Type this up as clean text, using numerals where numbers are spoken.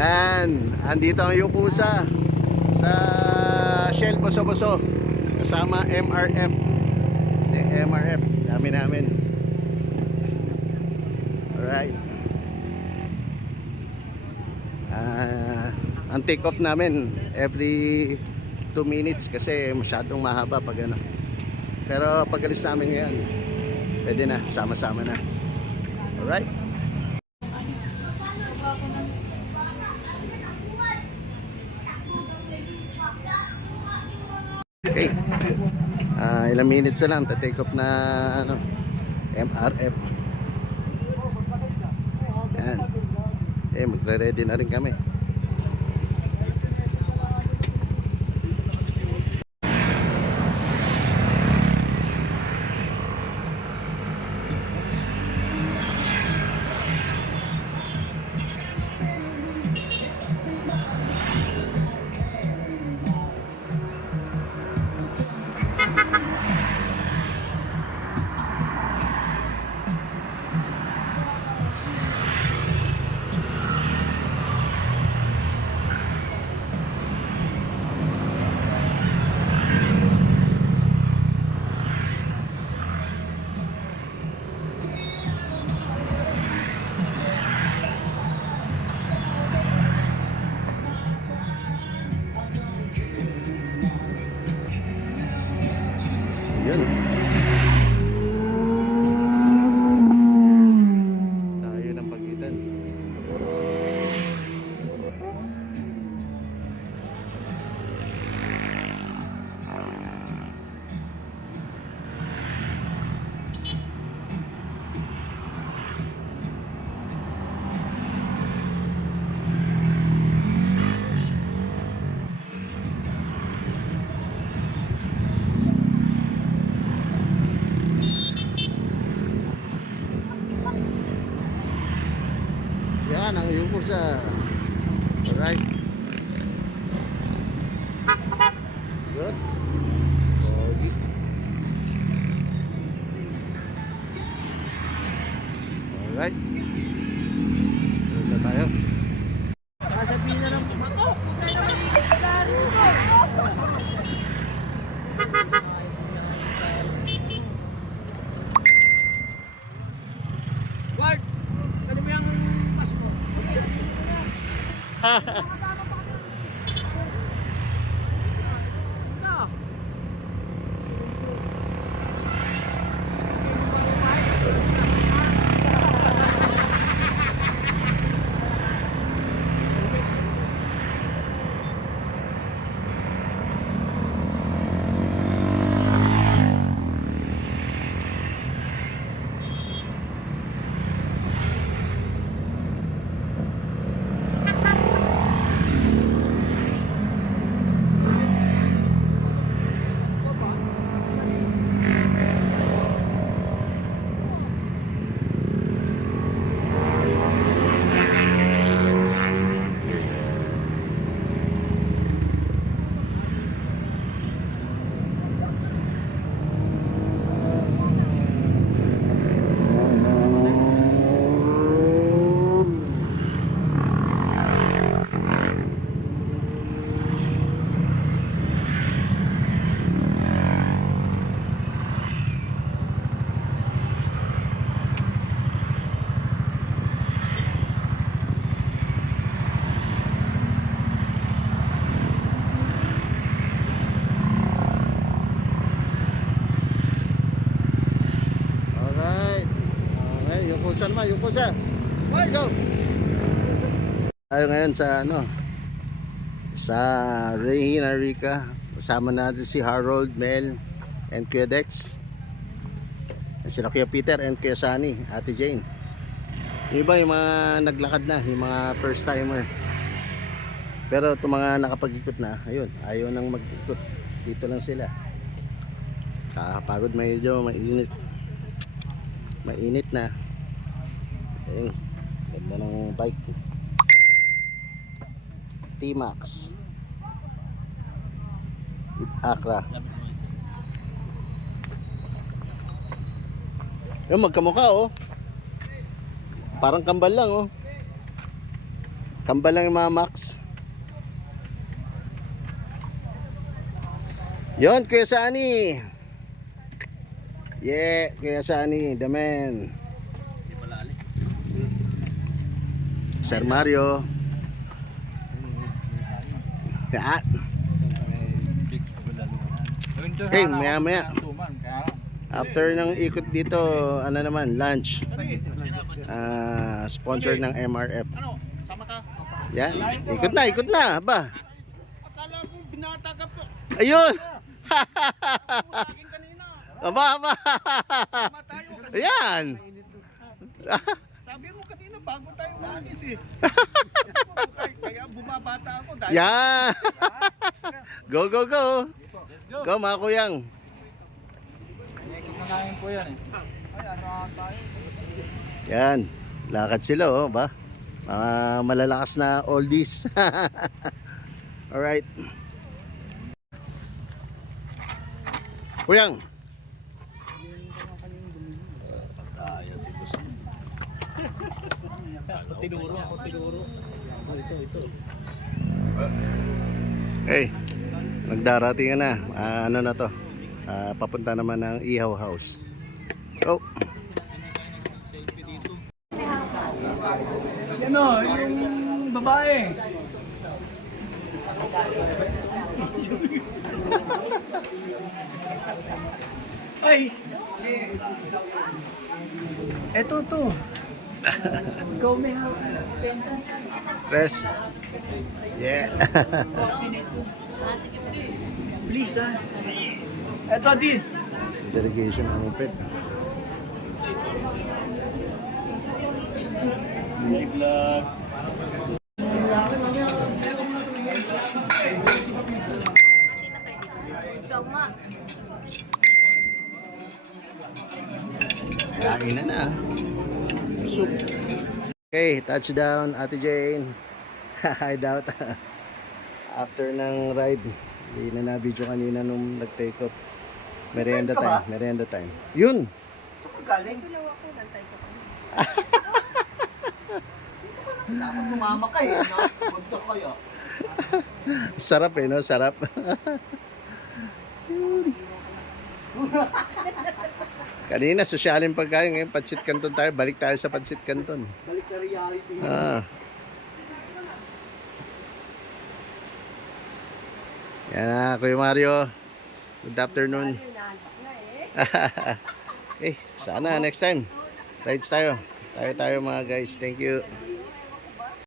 Yan, andito ang Yukusa sa Shell Boso-Boso kasama MRF. MRF, namin. Alright. Ang take off namin every 2 minutes kasi masyadong mahaba pag ano. Pero pag alis namin ngayon, pwede na, sama-sama na. Alright. Okay. Ilang minutes na lang take off na ano, MRF. Yan. Magre-ready na rin kami. Yun. Tayo ng Pagitan. Yan ang Yukusa. Alright. Good. Okay. Alright. Sunod na tayo. Sasabihin na lang ako. Guard, ano mo yung pas mo? Yukusa naman, Yukusa. Let's go. Tayo ngayon sa ano, sa Regina Rica. Kasama natin si Harold, Mel, and Kuya Dex. And sila Kuya Peter and Kuya Sunny, Ate Jane. Yung iba yung mga naglakad na, yung mga first timer. Pero itong mga nakapag-ikot na, ayun, ayaw nang mag-ikot. Dito lang sila. Kakapagod, medyo mainit. Mainit na. Ayun, ganda ng bike. T-Max with Acra. Yung magkamukha oh. Parang kambal lang oh. Kambal lang yung mga Max. Yon, Kuya Sani. Yeah, Kuya Sani, the man. Sir Mario. Yan. Hey, maya. After ng ikot dito, ano naman, lunch. Sponsor ng MRF. Ano? Sama ka? Yan, ikot na, ba? Akala ko binata ka po. Ayun! Akin kanina. Aba. Sama tayo kasi Ayan! sabi mo kanina bago tayo maalis eh. Kaya bumabata ako dahil Yan! Go! Go, mga kuyang. kakain po yan eh. Yan, lakad sila, oh, ba? Mga malalakas na oldies. Alright. Kuyang. Tinuro. Hey, nagdarating na. Ano na to? Papunta naman ng Ihaw House. Oh. Si ano, yung babae. Ay! Eto to. Go me how. Press. Yeah. Please ah. Eto di. Delegation ng upit. Vlog. Kain na. Soup. Okay, touchdown, Ate Jane. I doubt. After ng ride, hindi na na-video kanina nung nag-take off. Merienda time. Yun! Galing. Dapat sumama kayo, no? Bugtok kayo. Sarap eh, no? Sarap. Kanina, sosyalin pagkain. Ngayon, Pansit Canton tayo. Balik tayo sa Pansit Canton. Balik sa reality. Yan na, Kuya Mario. Good afternoon. Sana next time. Rides tayo. Tayo mga guys. Thank you.